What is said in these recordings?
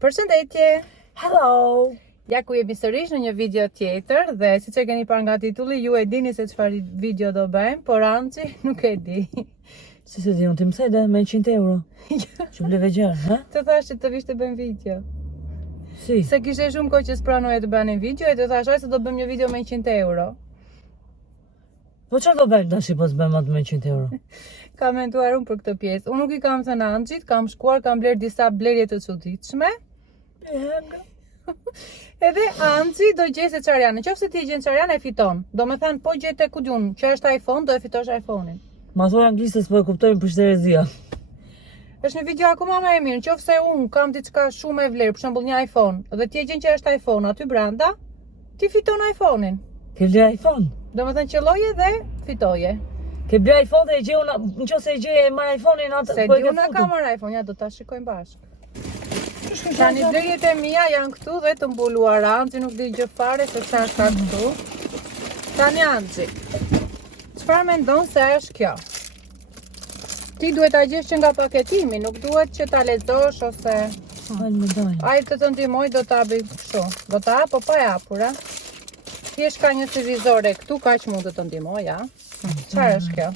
Përshëndetje! Hello! Ja ku jemi sërish në një video tjetër dhe siç e keni parë nga titulli, ju e dini se çfarë video do bëjmë, por Anxhi nuk e di. Si se di, unë ti mësej dhe me 100 euro. Që bleve gjerë, ha? Të thash që të vish të bëjmë video. Si? Se kishe shumë kohë që s'pranoje të bënin video e të thash se do bëjmë një video me 100 euro. Po çfarë do bëjmë tash pas bëjmë atë me 100 euro? Kam menduar unë për këtë pjesë. Unë nuk i kam thënë Anxhit, kam shkuar, kam bler disa blerje të çuditshme. Edhe Anxhi do gjej se çfarë janë. Nëse ti gjen çfarë janë e fiton. Domethënë po gjete ku diun, që është iPhone, do e fitosh iPhone-in. Ma thua anglisht s'po e kuptojmë për shterezia. Është një video akoma më e mirë. Nëse unë kam diçka shumë e vlerë, për shembull një iPhone, dhe ti e gjen që është iPhone aty brenda, ti fiton iPhone-in. Ke bler iPhone? Domethënë qelloje dhe fitoje. Ke bler iPhone dhe e gjej unë, nëse e gjej e marr iPhone-in atë Se po e di ke unë futur. kam marrë iPhone, ja do ta shikojmë bashkë. Tani blerjet e mia janë këtu dhe të mbuluara. Anxhi nuk di gjë fare se çfarë ka këtu. Tani Anxhi, çfarë mendon se është kjo? Ti duhet ta gjesh që nga paketimi, nuk duhet që ta lexosh ose Fal me daj. ai të ndihmoj do ta bëj kështu. Do ta hap po pa e hapur, a? Thjesht ka një televizore këtu, kaq mund të ndihmoj, a? Çfarë është kjo?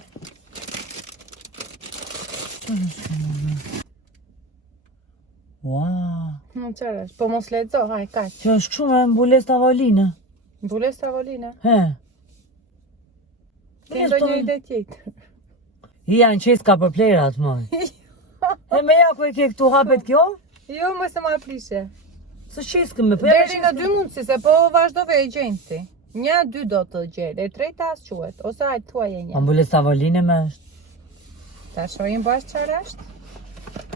Wow. Çfarë është? Po mos lexo, haj kaq. Që është kështu me mbules tavoline. Mbules tavoline. He. Ke ndonjë ide tjetër? Janë qeska për plerat, moj. E me ja ku e ke këtu hapet kjo? Jo, mos e ma prishe. Së qeskën me, po Deri në dy mundësi, se po vazhdove e gjen ti. Një, dy do të gjerë, e treta as quhet, ose hajt thuaje një. Mbules tavoline me është. Ta shohim bashkë çfarë është.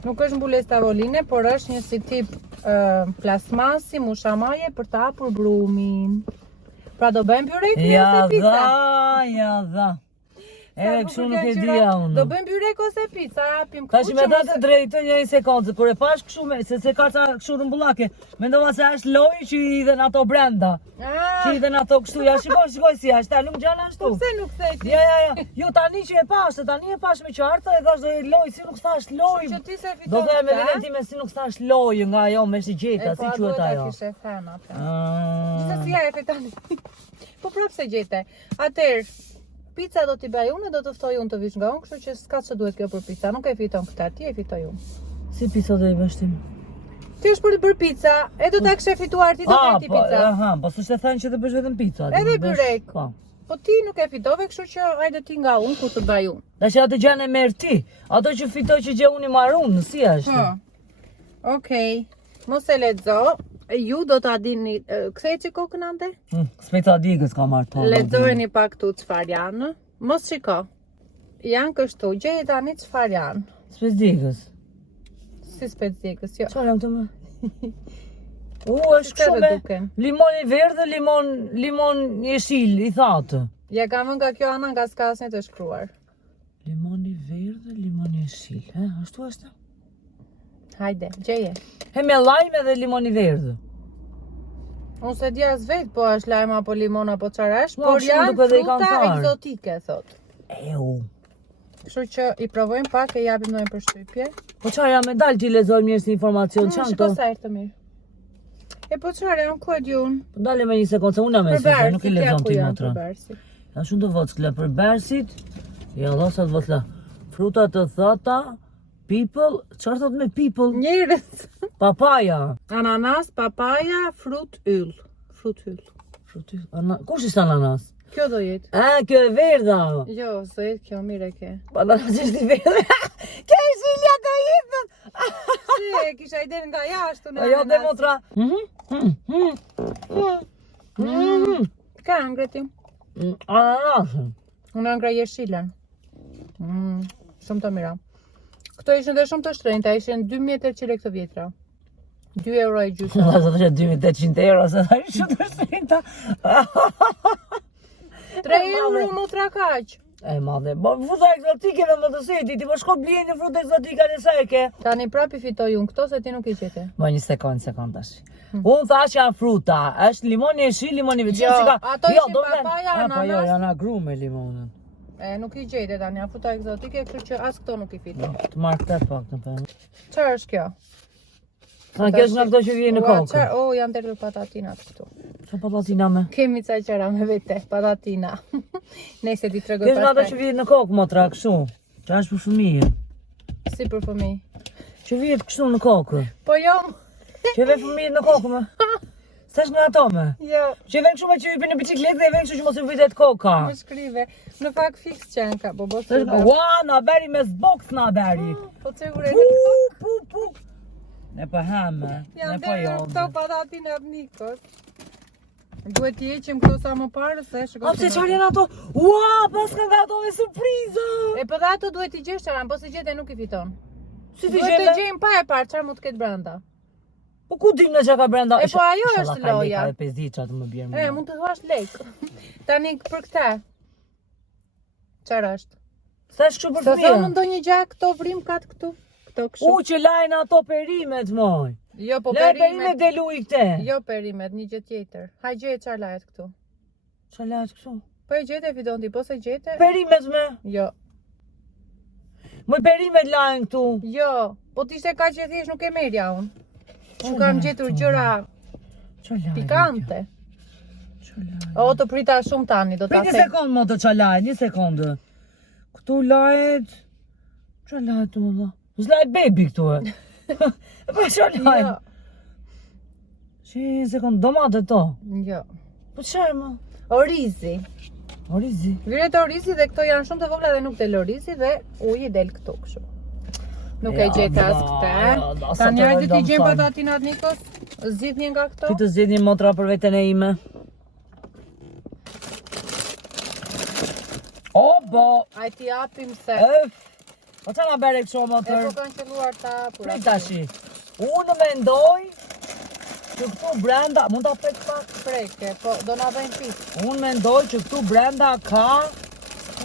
Nuk është mbules tavoline, por është një si tip plasmasi, mushamaje për të hapur brumin. Pra do bëjmë byrek ose pizza? Ja dha. Edhe kështu nuk e dija unë. Do bëjmë byrek ose pizza, hapim Tash me ta të drejtë një sekondë, kur e pash kështu me se ka ca kështu rrumbullake. Mendova se është lojë që i dhën ato brenda. Që i dhën ato kështu. Ja shikoj si është, ta nuk gjan ashtu. Po pse nuk the ti? Ja. Jo tani që e pash, tani e pash me qartë e thash do e lojë, si nuk thash lojë. Që ti se fiton. Do të me veten time si nuk thash lojë nga ajo me shigjeta, si quhet ajo. Kishe thënë atë. Gjithsesi ja e fiton. Po prapë se gjete. Atëherë, pizza do t'i bëj unë, do të ftoj unë të vish nga unë, kështu që s'ka ç'o duhet kjo për pizza, nuk e fiton këtë, ti e fitoj unë. Si pizza do i bësh ti? Ti është për të bërë pizza, e do ta kishe fituar ti do të ti pizza. Aha, po s'është thënë që të bësh vetëm pizza. Edhe byrek. Po ti nuk e fitove, kështu që hajde ti nga unë kur të bëj unë. Tash atë gjën e merr ti. Ato që fitoj që gjë unë i marr unë, si është? Okej. Mos e lexo. Ju do ta dini, kthej çik kokën ande? Speta digës ka marrë tonë. Lexojeni pak këtu çfarë janë. Mos shiko. Janë kështu, gjej tani çfarë janë. Specdigës. Si specifikës, jo. Çfarë janë këto më? Është kështu me limon i verdhë, limon jeshil, i thatë. Ja kam vënë nga kjo ana nga s'ka asnjë të shkruar. Limon i verdhë, limon jeshil, ashtu është? Hajde, gjeje. Me lajme dhe limon i verdhë. Unë se di as vetë, po është lajm apo limon apo çfarë është, Po, por janë duke dhe i fruta kanë thënë. egzotike, thot. Kështu që i provojmë pak e japim ndonjë përshtypje. Po çfarë janë me dal ti lexojmë mirë si informacion çan Shiko to. sa herë të mirë. E po çfarë janë ku e di unë? Po dalë me një sekondë se unë jam me nuk e lexon ti motra. Janë shumë të vockla për bersit. Ja dhosat votla. Fruta të thata, people, çfarë thot me people? Njerëz. Papaja. Ananas, papaja, frut yll. Frut yll. Kush është ananas? Kjo do jetë. Kjo e verdha. Jo, s'do jetë kjo, mire ke. Ananas është i verdhë. Kjo është ilja do jetë. Si, e kisha iden nga jashtu në ajo dhe motra. Ka angre ti? Ananasën. Unë angra jeshilen. Shumë të mira. Këto ishin dhe shumë të shtrenjta, ishin 2800 lekë të vjetra. 2 euro e gjysmë. Sa të thëshë 2800 euro, se ta ishë shumë të shtrenjta. 3 euro motra kaq. E madhe, po fruta egzotike dhe më të seti, ti po shko blije një fruta egzotika në sa e ke. Tani prapi fitoj unë këto se ti nuk i qete. Më një sekund tash. Unë thash janë fruta, është limoni e shi, limoni veçin, Jo, si ka... ato ishin papaja, Po jo, ananas. janë agru me limonën. Nuk i gjete tani, janë fruta egzotike, kështu që as këto nuk i fitoj. Të marrë këtë pak në përë. Çfarë është kjo? A kesh nga këto që vjen në kokë? O, janë derdhur patatinat këtu. Qa patatina me? Kemi ca qëra me vete, patatina. Nëse ti tregoj Kesh nga ato që vjen në kokë, motra, kështu. Qa është për fëmijë? Si për fëmijë? Që vjet kështu në kokë. Po jo. Që ve fëmijët në kokë me? S'esh nga ato me? Jo. Që vjen kështu me që hypin në bicikletë dhe vjen kështu që mos i vitet koka. Më shkrive. Në fakt fiks që janë ka, bo Ua, na beri me zboks na beri. Po cegure në kokë. Pu. Ne po hame, ne Janë po derdhur jodhe. këto patatinat Nikos. Duhet t'i heqim këto sa më parë se shkoj. A pse çfarë janë ato? Ua, pas ka nga ato me surprizë. E po dhe ato duhet t'i gjesh çaran, po se gjete nuk i fiton. Si ti Duhet të gjele? gjejmë pa e parë çfarë mund të ketë brenda. Po ku dim në çka ka brenda? E po ajo është loja. E 50 çat më bjerë. E, mund të thuash lek. Tani për këtë. Çfarë është? Sa është kështu për Sa thonë fëmijë? ndonjë gjë këto vrim kat këtu. Këto kështu. Që lajnë ato perimet moj. Jo, po Le perimet perimet. delu i këte. Jo perimet, një gjë tjetër. Haj gjeje çfarë lahet këtu. Qa lajtë kështu? Po e gjete fiton ti, po se gjete? Perimet me. Jo. Më perimet lajnë këtu. Jo, po ti se ka që thjesht nuk e merja unë. Unë kam gjetur gjëra Qa lajnë? pikante. Qa lajnë? O, të prita shumë tani, do ta Prit një them. sekundë më të qa lajnë, një sekundë. Këtu lajt... Qa lajt të më dha? S'lajt baby këtu e. Po qa lajnë? Jo. Që një sekundë, domate to. Jo. Po qarë më? Orizi. Orizi. Viret orizi dhe këto janë shumë të vogla dhe nuk del orizi dhe uji del këtu kështu. Nuk e Ja, gjete as ja, këtë. sa Tani të hajde ti rëndom gjem thojnë. patatinat Nikos. Zgjidhni nga këto. Ti të zjedh një motra për veten e ime. O, bo! Aj ti japim se. Po qa nga bere kësho E motër? po kanë qelluar ta pura. Prit tashi. Unë mendoj që këtu brenda, mund ta prek pak? Preke, po do na bëjnë pik. Unë mendoj që këtu brenda ka...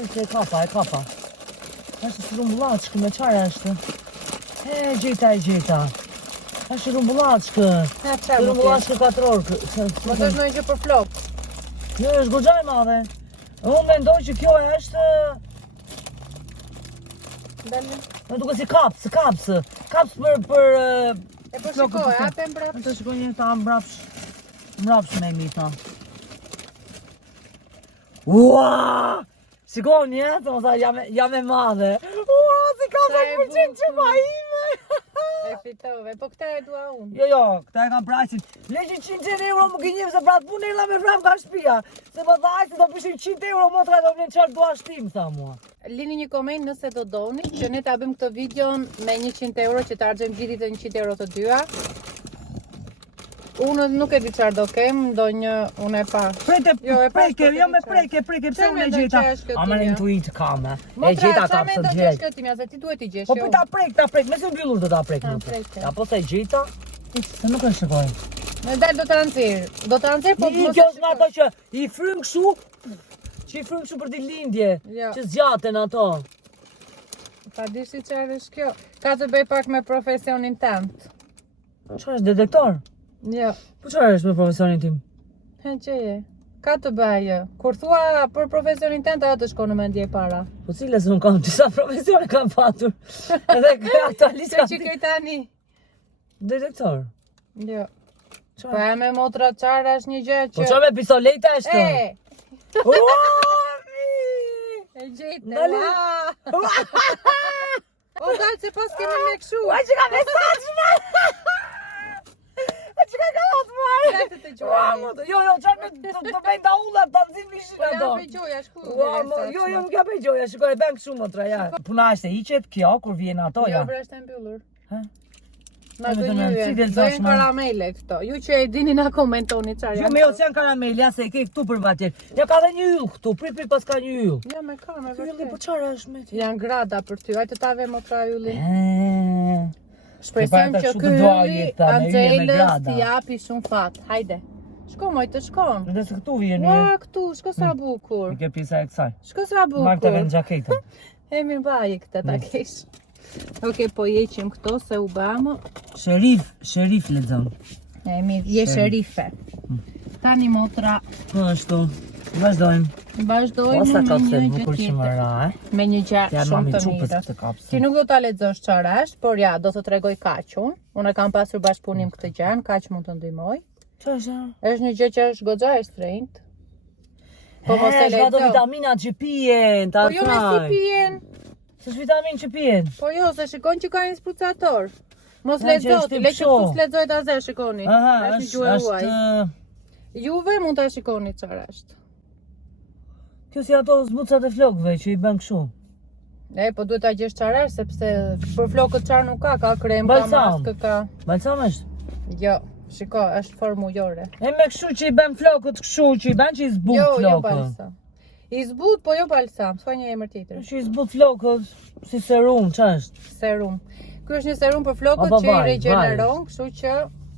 E kapa. Ashtë të rumbullaçkë, me qarë është? E gjeta. Ashtë rumbullaçkë. Na çfarë? Rumbullaçkë 4 orë. Mos është ndonjë gjë për flok. Jo, është goxha e madhe. Unë mendoj që kjo është... Dalë. Më duke si kaps. Kaps për... E po shikoj, atë mbrap. Të shikoj një ta mbrapsh me mi ta. Ua! Shikoj një, të më tha, jam e madhe. Ua, si ka Sa të e përqen që bukur. ma ime. E fitove, po këta e dua unë. Jo, këta e kam prajsin. Leqin 100 euro më gënjim se pra të punë e la me vrap nga shtëpia. Se më thaj se do pëshim 100 euro motra do vlen qarë dua shtim, tha mua. Lini një koment nëse do doni që ne ta bëjmë këtë videon me 100 euro që të argjëm gjithi të 100 euro të dyja. Unë nuk e di çfarë do kem, ndonjë unë e pa. Jo, e pa, preke, s'po jo di me çfarë. preke, pse Çfarë unë e mendon gjeta. që është kjo A më në timja? intuit kam, e. E Motra, gjeta çfarë kam së mendon që gjet. është kjo timja, se ti duhet t'i gjesh. Po jo për ta prek, me se mbyllur do ta prek Ta nuk. preke. Ja po se gjeta, se nuk e shikoj. Me dal do ta nxjerr. Do ta nxjerr, po Një mos kjo e është nga shikosh. ato që i frym kështu, që i frym kështu për ditëlindje, Jo. që zgjaten ato. Ta di si çfarë është kjo. Ka të bëj pak me profesionin tënd. Çfarë është detektor? Jo. Po çfarë është me profesionin tim? He qeje. Ka të bëjë. Kur thua për profesionin tënd, ajo të shkon në mendje para. Po cilës nuk kam, disa profesione kam patur. Edhe aktualisht Se kam që këj tani. detektor. Jo. Po Çfarë? e me motra çara është një gjë që... Po çfarë me pistoleta është? E! E gjete, Ndale. O dajtë se pas kemi me këshu. Ua që ka mesazh. A që ka kalat marë? Lajtë të gjuani. Jo, çfarë me të bëjnë daullat, ta nxim mishin Po ato. janë për gjoja, shku. Jo, nuk ja bëj gjoja, shikoj e bën kështu motra ja. Puna është e hiqet kjo kur vjen ato Jo, ja. bre është e mbyllur. Ha? Na Me të gënjyje, nënë, si del do zash, jenë ma? karamele këto. Ju që e dini na komentoni çfarë Jo, me jo s'janë karamele, ja se e ke këtu për vatjer. Ja ka dhe një yll këtu, prit pas ka një yll. Jo, me ka, me Ylli po vërtet. çfarë është me ti? Janë grada për ty, hajtë ta ve motra ylli. Eee. Shpresojmë që kështu ky të dua ylli jeta, me yje me Anxelës grada. t'i japi shumë fat. Hajde. Shko moj të shkon. Edhe se këtu vjen një. Ua, këtu, shko sa bukur. I ke pjesa e kësaj. Shko sa Marrë të bukur. vend xhaketën. E mirë baje këta ta kesh. Oke, po jeqim këto se u bamë. Sherif lexon. E mirë, je sherife. Tani motra. Po ashtu. Vazhdojmë. Vazhdojmë Sa ka me të një bukur që më ra, me një gjë Ja shumë mami të çupës mirë. këtë kapsë. Ti nuk do ta lexosh çfarë është, por ja, do të tregoj kaqun. Unë kam pasur bashkëpunim këtë gjë, kaq mund të ndihmoj. Ç'është? Është një gjë që është goxha e shtrenjtë. Po mos e Ka do lexo. vitamina që pijen, ta Po jo me si pijen. S'është vitamin që pijen. Po jo, se shikon që ka një sprucator. Mos Ha, që lexo, është ti tip le që show. kus lexoj ta zë shikoni. Aha, Është një gjuhë e huaj. është Juve mund ta shikoni çfarë është. kjo si ato zbucat e flokëve që i bën kështu. Po duhet ta gjesh çfarë është sepse për flokët çfarë nuk ka krem, ka Balsam. maskë, ka. Balsam është? Jo, shiko, është formë ujore. E me kështu që i bën flokët kështu që i bën që i zbut Jo, jo flokët. balsam. I zbut, po jo balsam, s'ka një emër tjetër. Që i zbut flokët si serum, ç'është? Serum. Ky është një serum për flokët Apo që i vaj, regjeneron, kështu që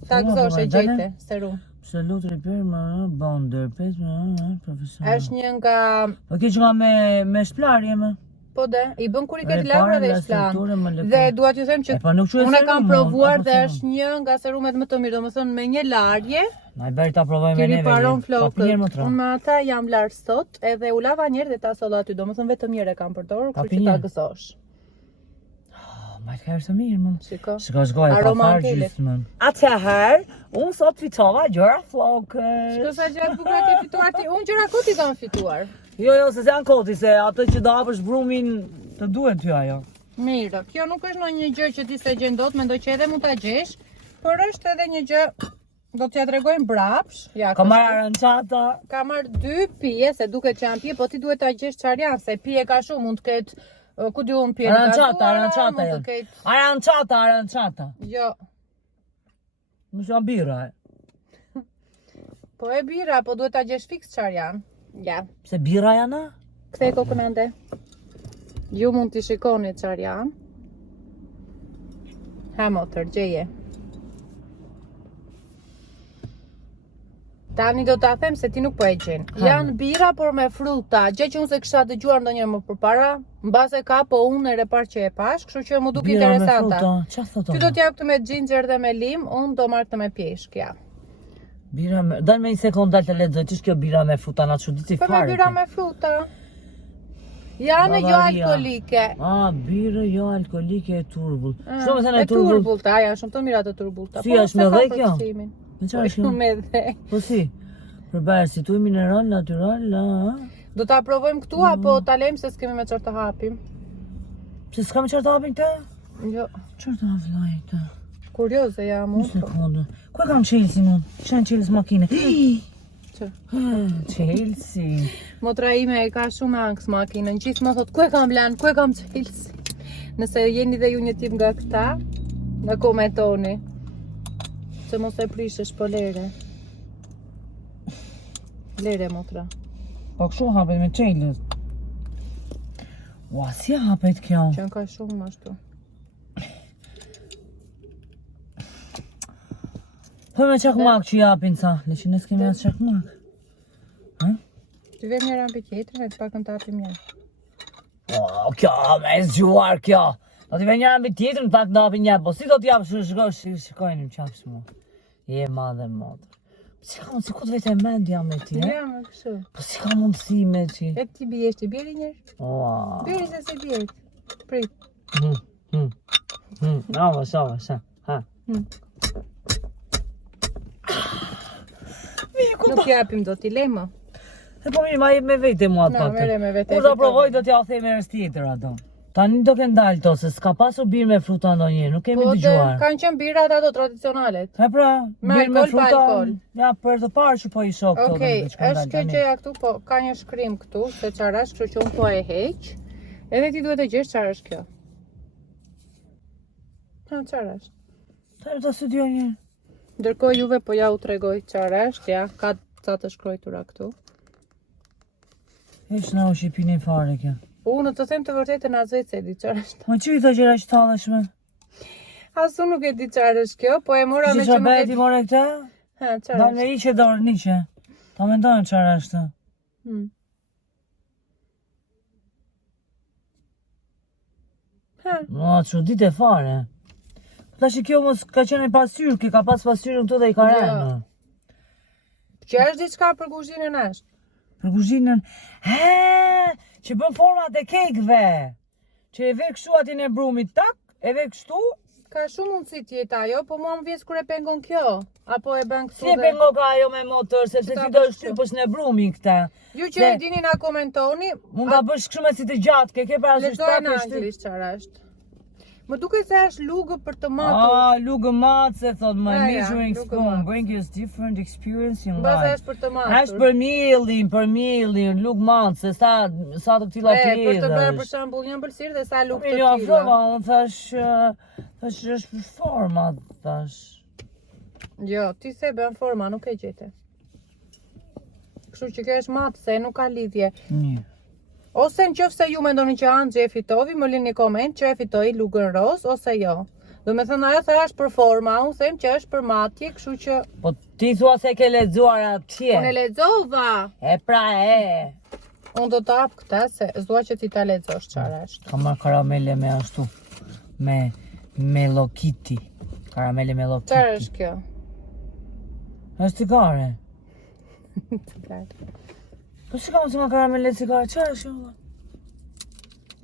ta Serum, gëzosh e vaj, gjete, serum. Absolut reper më bonder, pes më profesor. Është një nga Po kjo që nga me shplarje më. po de, i bën kur i ke lagra dhe i shplan. Dhe Dhe dua t'ju them që po nuk quhet unë e kam serum, provuar apo dhe serum? është një nga serumet më të mirë, domethënë me një larje, Na i bëri ta provojmë ti neve. riparon Pa pirë më flokët. tra. Unë me ata jam lar sot, edhe u lava një herë dhe ta solla aty, domethënë vetëm një herë e kam përdorur, Pa kështu që ta pirë. gëzosh. Ma i ka të mirë më. Shiko. Shko ka Aroma farë angelit. gjysmën. Atëherë, unë sot fitova gjëra flokës. Shko sa gjëra bukura ke fituar ti, unë gjëra koti kam fituar. Jo, se janë koti, se atë që do hapësh brumin të duhet ty ajo. Mirë, kjo nuk është ndonjë gjë që ti s'e gjen dot, mendoj që edhe mund ta gjesh, por është edhe një gjë do t'ja tregojmë brapsh. Ja, Ka kështu. marrë arancata. Ka marrë 2 pije, se duket që janë pije, po ti duhet ta gjesh çfarë janë, se pije ka shumë, mund të ketë ku di unë pije Arancata mund të janë. ketë. Arancata. Jo, Nuk janë birra. po e bira, po duhet ta gjesh fiks çfarë janë. Ja, Pse birra janë? kthej kokën ande. Ju mund t'i shikoni çfarë janë. Ha motër, gjeje. Tani do ta them se ti nuk po e gjen. Janë bira por me fruta, gjë që unë se kisha dëgjuar ndonjëherë më përpara, mbase ka, po unë e repar që e pash, kështu që më duk interesanta. Çfarë thotë? Ty do t'jap këtë me ginger dhe me lim, unë do marr këtë me pjeshk, ja. Bira me... Dal me një sekond dal të lexoj, ç'është kjo bira me fruta na çuditsi Po me fare. bira me fruta. Janë jo Bavaria. alkolike. Birë jo alkolike e turbull. Çdo më thënë e E turbull. turbullta, janë shumë të mira të turbullta. Si është me dhe kjo? Me Po çfarë është kjo? me dhe. Po si? Përbërë si tu mineral natural, a? Do ta provojmë këtu apo ta lejmë se s'kemi me çfarë të hapim? Pse s'kam çfarë të hapin këtë? Jo, Çfarë të hapin këtë? kurioze jam Një unë. sekundë. Ku e kam Chelsea unë? Çan Chelsea makine. Çë? Chelsea. Motra ime e ka shumë angst makinën. Gjithmonë thot, ku e kam lan, ku e kam Chelsea? Nëse jeni dhe ju një tip nga këta, në komentoni. Se mos e prishesh po lere. Lere motra. Po kështu hapet me Chelsea. Ua, si hapet kjo? Që ka shumë ashtu. Po me çakmak që japin sa. Le që ne s'kemi as çakmak. Ty vjen njëra mbi tjetrën e të pakën të hapim një. O, kjo me zgjuar kjo. Do t'i vjen njëra mbi tjetrën, pak do hapin një. Po si do t'jap shikojnë më qafsh mua. Je madhe modër. Si ka mundësi ku të vetë e mendja me ti, e? Ja, më kështu. Po si ka mundësi me ti? E ti biesh, ti bjeri njërë? Ua. Bjeri se si bjeri. Prit. Shava. Ha. Nuk japim do t'i lejmë. E po mirë, ma jep me vete mua Na, pak. mere me vete. Kur do provoj do t'ja them herës tjetër ato. Tani do ke ndalë to, se s'ka pasur birë me fruta ndonjëherë, nuk kemi Po dhe dëgjuar. kanë qenë birat ato tradicionalet. E pra, Me birë me alkohol, pa fruta. alkohol. Ja, për të parë që po i shoh këto. Okej, do të çka është ndalë kjo tani. gjëja këtu, po ka një shkrim këtu, se çfarë është, kështu që unë po e heq. Edhe ti duhet të gjesh çfarë është kjo. Ha, çfarë është? Ta do studioj një. Ndërkohë juve po ja u tregoj çfarë është, ja, ka ca të shkruara këtu. Hesh na u shqipin fare kjo. Unë të them të vërtetën as vetë se di çfarë është. Ma që i të gjera që talleshme? As unë nuk e di çfarë është kjo, po e mora me Që që që nuk e bëhet di. i more këta? Ha, çfarë Dal është? me iqe dorë niqe. Ta mendojnë çfarë është. Hmm. Ha, Ma çudit e fare. Tash kjo mos ka qenë pasyrë, ka pas pasyrën këtu dhe i ka Jo. rënë. që është diçka për kuzhinën është. Për kuzhinën. Që bën format e kekëve. Që e ve kështu aty në brumit tak, e ve kështu. Ka shumë mundësi tjetë ajo, po mua më vjes kur e pengon kjo. Apo e bën këtu. Si e pengon ka ajo me motor, sepse ti do shtypësh në brumin këta. Ju që e dini na komentoni. Mund ta bësh kështu me si të gjatë, ke parasysh ta në anglisht çfarë është. Më duket se është lugë për të matur. Lugë matë, se thot my measuring spoon, bring us different experience in life. Basa është për të matur. Është për mielin, lugë matë, se sa të këtila pjedhë. Për të bërë për shembull një ëmbëlsirë dhe sa lugë të tilla. tilla. Unë thash është për forma, thash. Jo, ti se bën forma, nuk e gjete. Kështu që kjo është matë, se nuk ka lidhje. Ose në qoftë se ju mendoni që Anxhi e fitovi, më lini koment që e fitoi lugën roz ose jo. Do me thënë ajo tha është për forma, unë them që është për matje, kështu që... Po ti thua se ke lexuar atje. Unë e lexova. E pra e. Unë do të hap këta se s'dua që ti ta lexosh çfarë është. Ka marrë karamele me ashtu. Me Hello Kitty. Karamele me Hello Kitty. Çfarë është kjo? Është cigare. Cigare. Po si kam si nga karamele cigare, çfarë është kjo?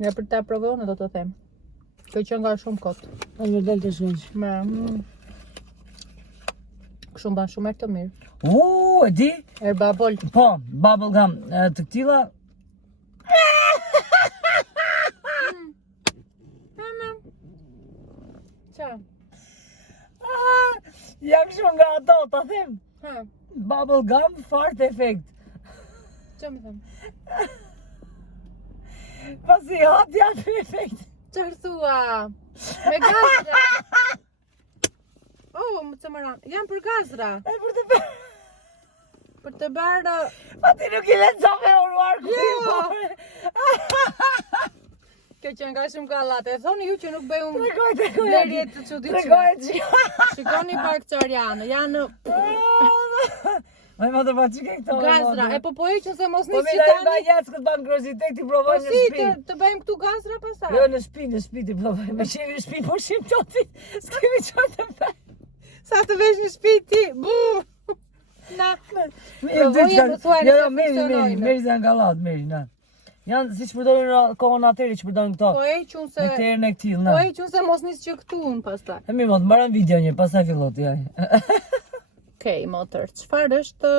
Ja për ta provoj unë do të them. Kjo që nga shumë kot. A më del të shkënç. Me. Kështu mban shumë të mirë. E di? Herbabol. Po, bubble gum të këtilla. Qa? Jam shumë nga ato, ta them. Bubble gum fart effect. Qa më them? Pasi hati atë efekt. Qërë thua? Me gazra. Më të mëran. Jam për gazra. E për të bërë. Për të bërë... Pa ti nuk I lexove uruar Jo! Kjo që nga shumë gallate. Thoni ju që nuk bëj unë blerje të çuditshme. Shikoni pak çfarë janë. Janë... Më më të paqike këto. Gazra, e po që se mos nis që tani. Po mi jacë këtë banë grozitet ti provoj në shtëpi. Po si të bëjmë këtu gazra pastaj? Jo në shtëpi ti provoj. Me qenë në shtëpi po shim toti. S'kemi çfarë të bëj. Sa të vesh në shtëpi ti? Bu. Na. Provojë më thuaj se funksionojnë. Merri zangallat, merri na. Janë si përdorin kohën atëri që përdorin këto. Po qun se. Me terën e këtill na. Po qun se mos nis që këtu un pastaj. E mirë, mos mbaron video një, pastaj fillot ja. Okej, motor, çfarë është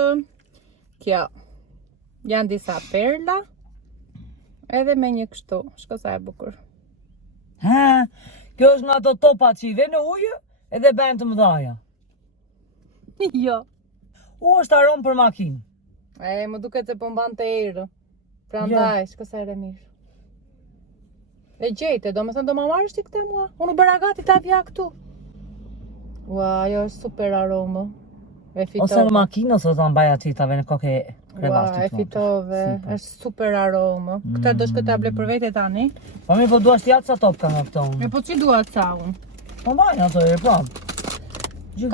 kjo? Janë disa perla, edhe me një kështu, shko sa e bukur. Kjo është nga ato topa që I ve në ujë, edhe bëjnë të mëdhaja. Jo. Është aromë për makinë. Më duket se po mban të erë. Prandaj, shko sa e mirë. E gjejte, do me thënë do ma marrësh ti këta mua? Unë bëra gati ta vja këtu. Ua, ajo është super aromë. Ose në makinë ose të mbaj atitave në koke kremash të e fitove, është super aromë. Këta do shkë ta ble për vete tani. Po mi po dua shtjatë sa top ka nga këto unë. E po që dua ca unë? Po mbaj ato e prapë.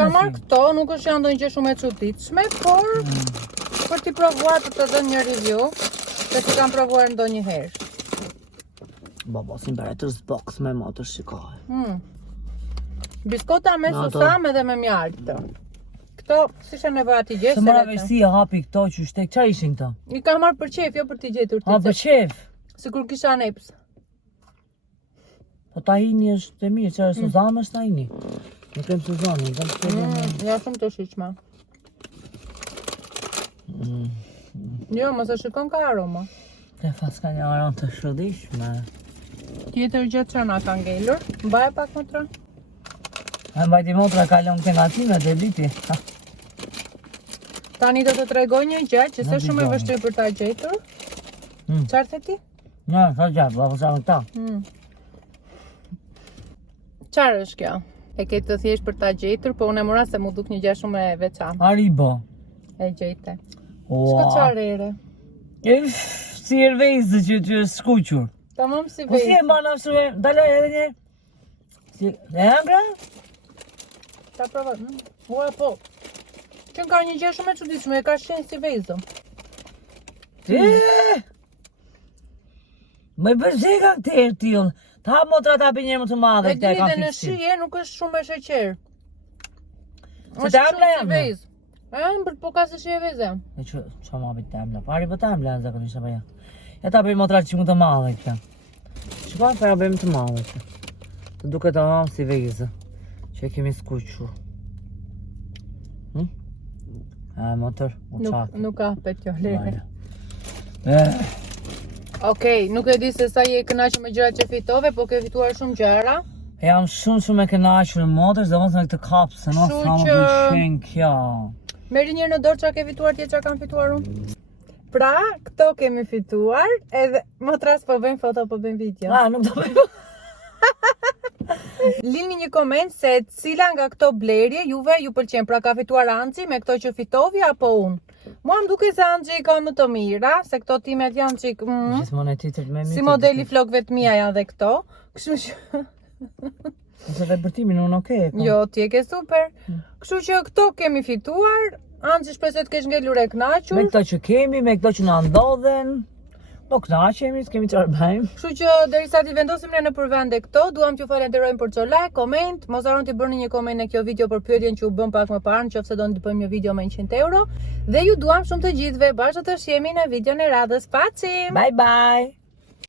Ka marrë këto, nuk është janë do një gjë shumë e çuditshme, por për t'i provuar për të dhënë një review, se t'i kam provuar ndo një herë. Baba, si Imperator's Box me motor shikoj. Biskota me susam edhe me mjaltë. Këto, si shë nevoj ati gjesë? Se mëra veshti e hapi këto që shtek, qa ishin këta? I ka marrë për qef, jo për t'i gjetur t'i për qef? Si kur kisha neps. Po tahini është e mirë, që është Suzan është tahini. Në kem Suzani, kam të ja shumë të shqyqma. Jo, mëse shikon ka aroma. Te fas ka një aromë të shëdishme. Tjetër gjë që na ka ngelur, mbaj pak më tra. E mbajti motra kalon të nga time dhe liti. Tani do të tregoj një gjë që se shumë e vështirë për ta gjetur. Qarë the ti? Nga, sa gjatë, ba përsa në ta. Qarë është kjo? E ke të thjesht për ta gjetur, po unë e mora se mu duk një gjë shumë e veçantë. Haribo. E gjejte. Shko qarë ere? Si ervejzë që është skuqur. Tamam si vejzë. Po si e mbana shumë, daloj edhe një. Si, e hembra? Ta provoj. Ua po. Që ka një gjë shumë e çuditshme, e ka shenë si vejzëm. Më bërzega këtër t'il. Ta motra ta për një më të madhe këtër kam E fiksim. në shije nuk është shumë e sheqer. Se ta Është shumë si vejzë. Për të pokazë që e veze. E që ma bitë temla. Pari për temla në zakonisht apo ja. Ja ta bëjmë motra që më të madhe këta. Shikoj para bëjmë të madhe këta. Të duket të anë si vezë. Që e kemi skuqur. Motor, u qakë. Nuk ka pet kjo lere. Vale. Okej, nuk e di se sa je kënaqur me gjërat që fitove, po ke fituar shumë gjëra. Jam shumë e kënaqur në motër, dhe mos në këtë kapsë, no sa më pëlqen kjo. Merri njërë në dorë çka ke fituar ti, çka kam fituar unë. Pra, këto kemi fituar, edhe motras po bëjmë foto, po bëjmë video. Nuk do bëjmë. Lini një koment se cila nga këto blerje juve ju pëlqen, pra ka fituar Anxhi me këto që fitovi apo unë. Mua më duke se Anxhi ka më të mira, se këto timet janë çik Gjithmonë e titër me si modeli flokëve të mia janë dhe këto. Kështu që Ose dhe bërtimin unë okej. jo, ti e ke super. Kështu që këto kemi fituar. Anxhi shpresoj të kesh ngelur e kënaqur. Me këto që kemi, me këto që na ndodhen, do kënaqemi, s'kemi çfarë bëjmë. Kështu që derisa ti vendosim ne në përvende këto, duam t'ju falenderojmë për çdo like, koment, mos harroni të bëni një koment në kjo video për pyetjen që u bëm pak më parë, nëse doni të bëjmë një video me 100 euro. Dhe ju duam shumë të gjithëve, bashkë të jemi në videon e radhës. Pacim! Bye bye.